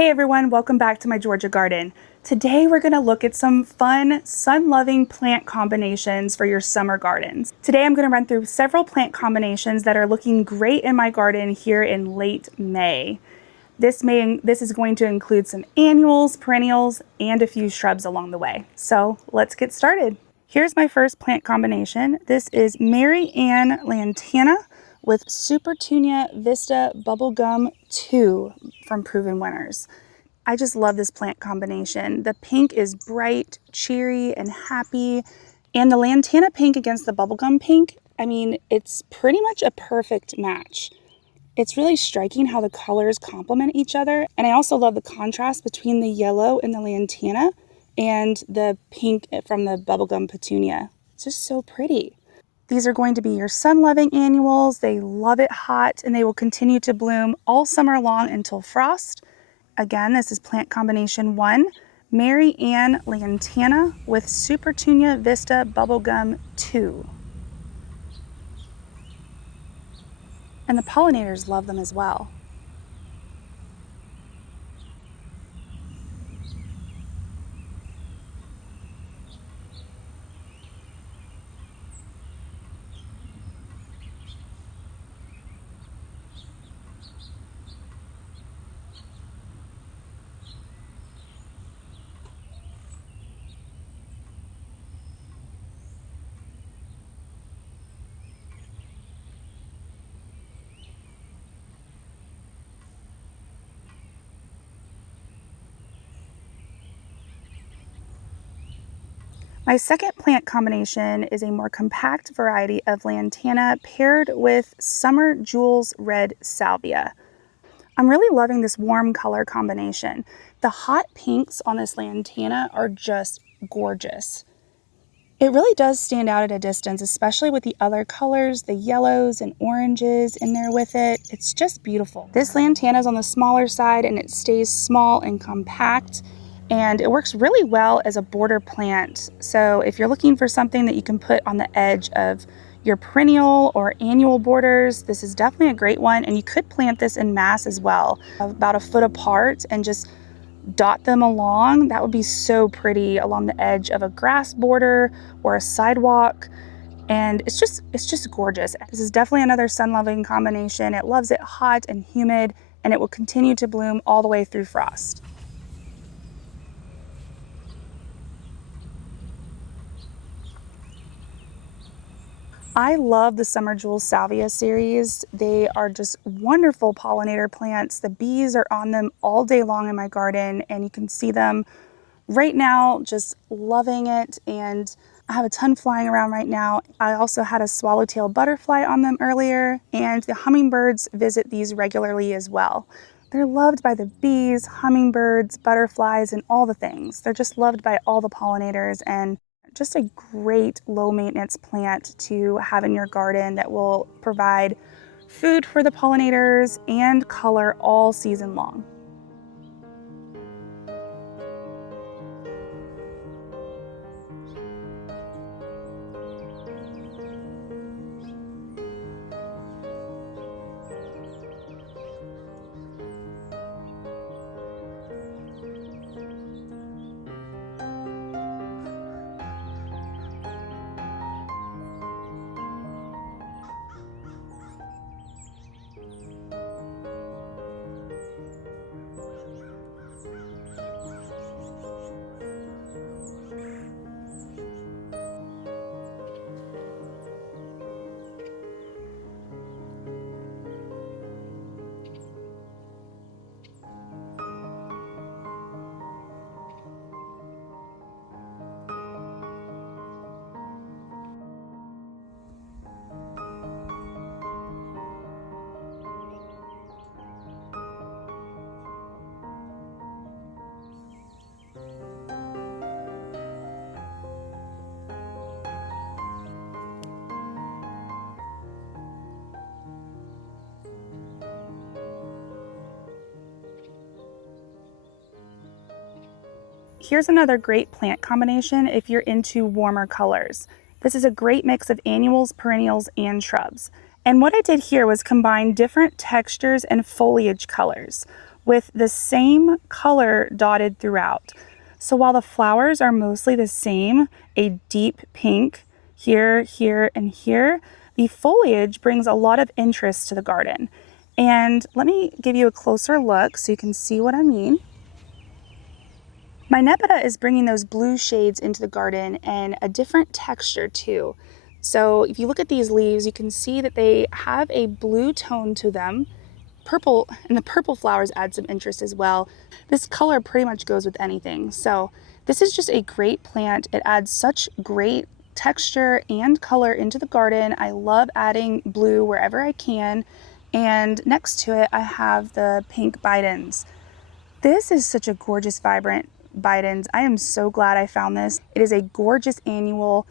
Hey everyone, welcome back to my Georgia garden. Today we're going to look at some fun, sun-loving plant combinations for your summer gardens. Today I'm going to run through several plant combinations that are looking great in my garden here in late May. This is going to include some annuals, perennials, and a few shrubs along the way. So let's get started. Here's my first plant combination. This is Mary Ann Lantana with Supertunia Vista Bubblegum 2 from Proven Winners. I just love this plant combination. The pink is bright, cheery, and happy. And the Lantana pink against the bubblegum pink, I mean, it's pretty much a perfect match. It's really striking how the colors complement each other. And I also love the contrast between the yellow in the Lantana and the pink from the bubblegum petunia. It's just so pretty. These are going to be your sun-loving annuals. They love it hot and they will continue to bloom all summer long until frost. Again, this is plant combination 1, Mary Ann Lantana with Supertunia Vista Bubblegum 2. And the pollinators love them as well. My second plant combination is a more compact variety of Lantana paired with Summer Jewels Red Salvia. I'm really loving this warm color combination. The hot pinks on this Lantana are just gorgeous. It really does stand out at a distance, especially with the other colors, the yellows and oranges in there with it. It's just beautiful. This Lantana is on the smaller side and it stays small and compact. And it works really well as a border plant. So if you're looking for something that you can put on the edge of your perennial or annual borders, this is definitely a great one. And you could plant this in mass as well, about a foot apart, and just dot them along. That would be so pretty along the edge of a grass border or a sidewalk. And it's just gorgeous. This is definitely another sun-loving combination. It loves it hot and humid, and it will continue to bloom all the way through frost. I love the Summer Jewels Salvia series. They are just wonderful pollinator plants. The bees are on them all day long in my garden, and you can see them right now just loving it. And I have a ton flying around right now. I also had a swallowtail butterfly on them earlier, and the hummingbirds visit these regularly as well. They're loved by the bees, hummingbirds, butterflies, and all the things. They're just loved by all the pollinators, and just a great low maintenance plant to have in your garden that will provide food for the pollinators and color all season long. Here's another great plant combination if you're into warmer colors. This is a great mix of annuals, perennials, and shrubs. And what I did here was combine different textures and foliage colors. with the same color dotted throughout. So while the flowers are mostly the same, a deep pink here, here, and here, the foliage brings a lot of interest to the garden. And let me give you a closer look so you can see what I mean. My Nepeta is bringing those blue shades into the garden and a different texture too. So if you look at these leaves, you can see that they have a blue tone to them. Purple, and the purple flowers add some interest as well. This color pretty much goes with anything. So this is just a great plant. It adds such great texture and color into the garden. I love adding blue wherever I can. And next to it, I have the pink bidens. This is such a gorgeous, vibrant bidens. I am so glad I found this. It is a gorgeous annual.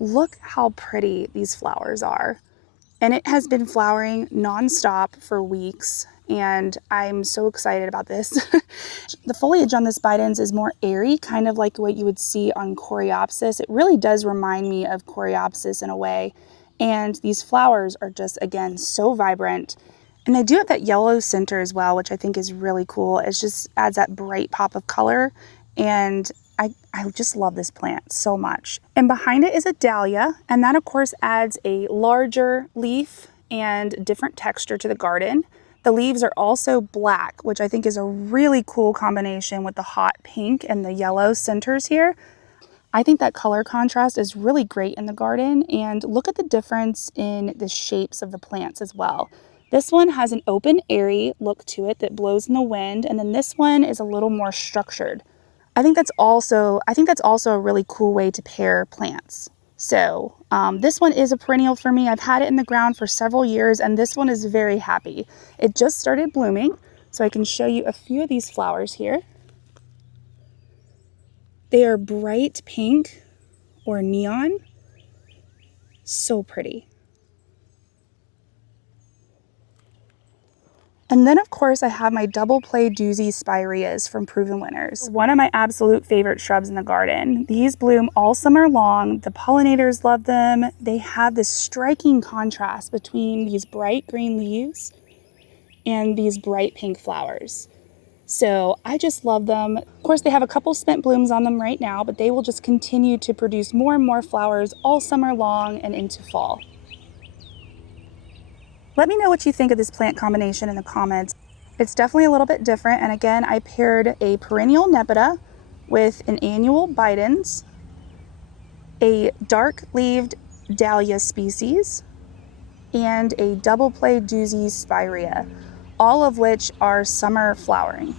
Look how pretty these flowers are. And it has been flowering nonstop for weeks, and I'm so excited about this. The foliage on this bidens is more airy, kind of like what you would see on Coreopsis. It really does remind me of Coreopsis in a way. And these flowers are just, again, so vibrant. And they do have that yellow center as well, which I think is really cool. It just adds that bright pop of color. And I just love this plant so much. And behind it is a Dahlia, and that of course adds a larger leaf and different texture to the garden. The leaves are also black, which I think is a really cool combination with the hot pink and the yellow centers here. I think that color contrast is really great in the garden, and look at the difference in the shapes of the plants as well. This one has an open, airy look to it that blows in the wind, and then this one is a little more structured. I think that's also a really cool way to pair plants. So this one is a perennial for me. I've had it in the ground for several years, and this one is very happy. It just started blooming, so I can show you a few of these flowers here. They are bright pink or neon. So pretty. And then of course I have my double play doozy Spireas from Proven Winners. One of my absolute favorite shrubs in the garden. These bloom all summer long. The pollinators love them. They have this striking contrast between these bright green leaves and these bright pink flowers. So I just love them. Of course, they have a couple spent blooms on them right now, but they will just continue to produce more and more flowers all summer long and into fall. Let me know what you think of this plant combination in the comments. It's definitely a little bit different, and again, I paired a perennial Nepeta with an annual bidens, a dark-leaved Dahlia species, and a double play doozy Spirea, all of which are summer flowering.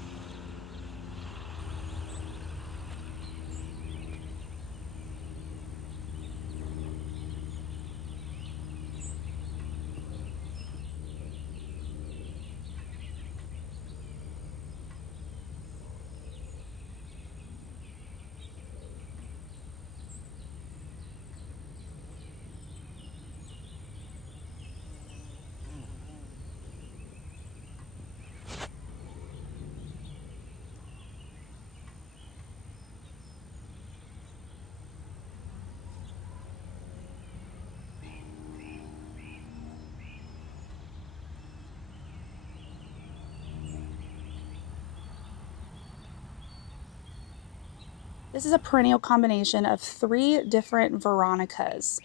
This is a perennial combination of 3 different Veronicas.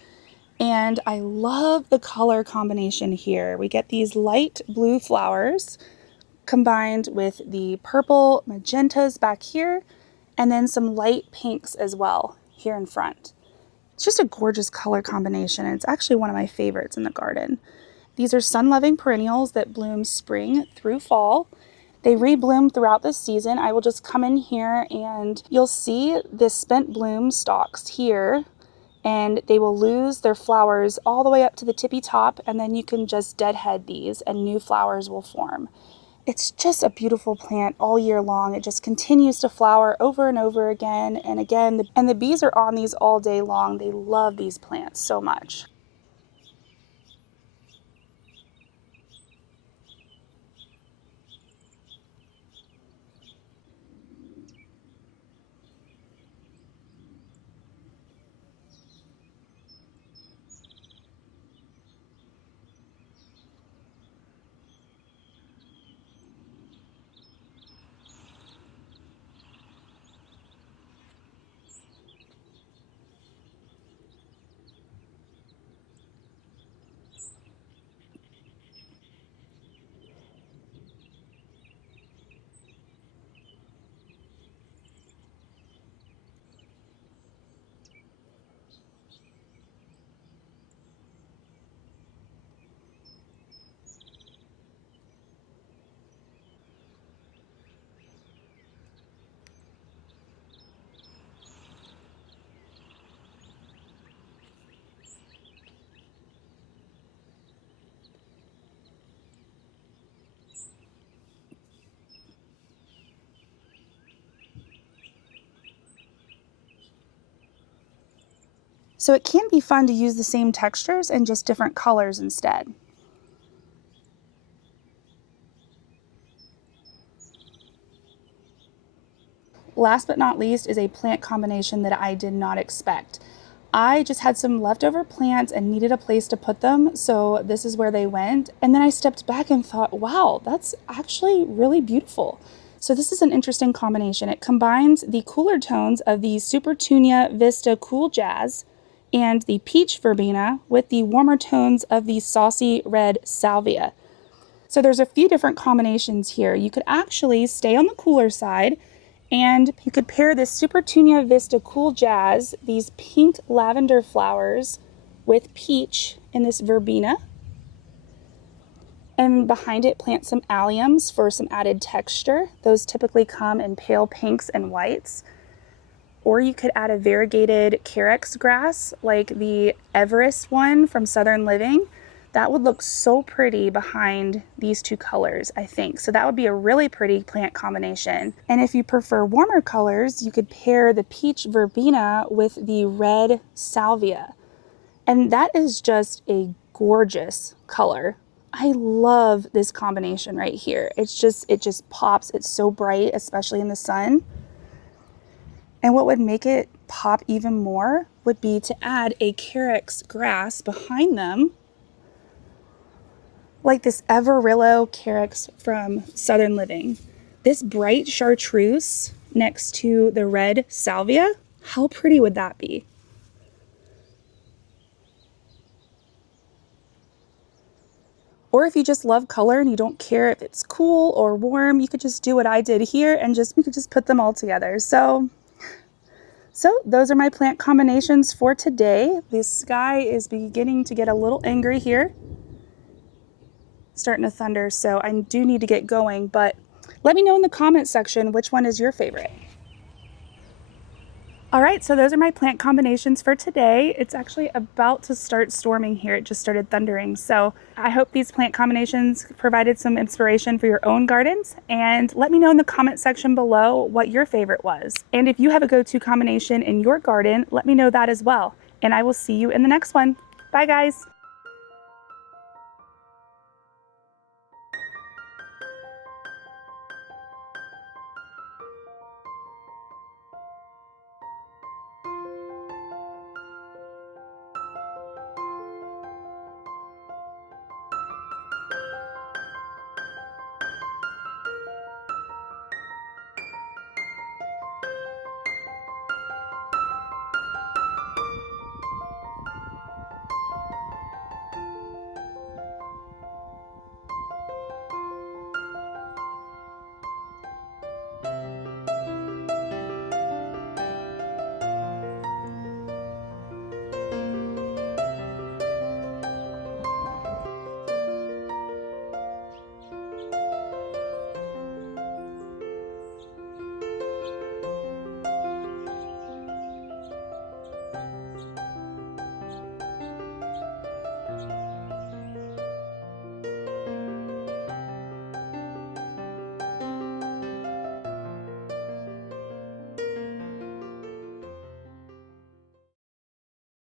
And I love the color combination here. We get these light blue flowers combined with the purple magentas back here, and then some light pinks as well here in front. It's just a gorgeous color combination, and it's actually one of my favorites in the garden. These are sun-loving perennials that bloom spring through fall. They rebloom throughout the season. I will just come in here and you'll see the spent bloom stalks here, and they will lose their flowers all the way up to the tippy top, and then you can just deadhead these and new flowers will form. It's just a beautiful plant all year long. It just continues to flower over and over again and again. And the bees are on these all day long. They love these plants so much. So it can be fun to use the same textures and just different colors instead. Last but not least is a plant combination that I did not expect. I just had some leftover plants and needed a place to put them, so this is where they went. And then I stepped back and thought, wow, that's actually really beautiful. So this is an interesting combination. It combines the cooler tones of the Supertunia Vista Cool Jazz and the Peach Verbena with the warmer tones of the Saucy Red Salvia. So there's a few different combinations here. You could actually stay on the cooler side, and you could pair this Supertunia Vista Cool Jazz, these pink lavender flowers, with peach in this verbena. And behind it, plant some alliums for some added texture. Those typically come in pale pinks and whites. Or you could add a variegated carex grass like the Everest one from Southern Living. That would look so pretty behind these two colors, I think. So that would be a really pretty plant combination. And if you prefer warmer colors, you could pair the peach verbena with the red salvia. And that is just a gorgeous color. I love this combination right here. It just pops. It's so bright, especially in the sun. And what would make it pop even more would be to add a carex grass behind them, like this Everillo carex from Southern Living. This bright chartreuse next to the red salvia, how pretty would that be? Or if you just love color and you don't care if it's cool or warm, you could just do what I did here and you could just put them all together. So those are my plant combinations for today. The sky is beginning to get a little angry here. Starting to thunder, so I do need to get going, but let me know in the comment section which one is your favorite. All right, so those are my plant combinations for today. It's actually about to start storming here. It just started thundering. So I hope these plant combinations provided some inspiration for your own gardens, and let me know in the comment section below what your favorite was. And if you have a go-to combination in your garden, let me know that as well. And I will see you in the next one. Bye guys.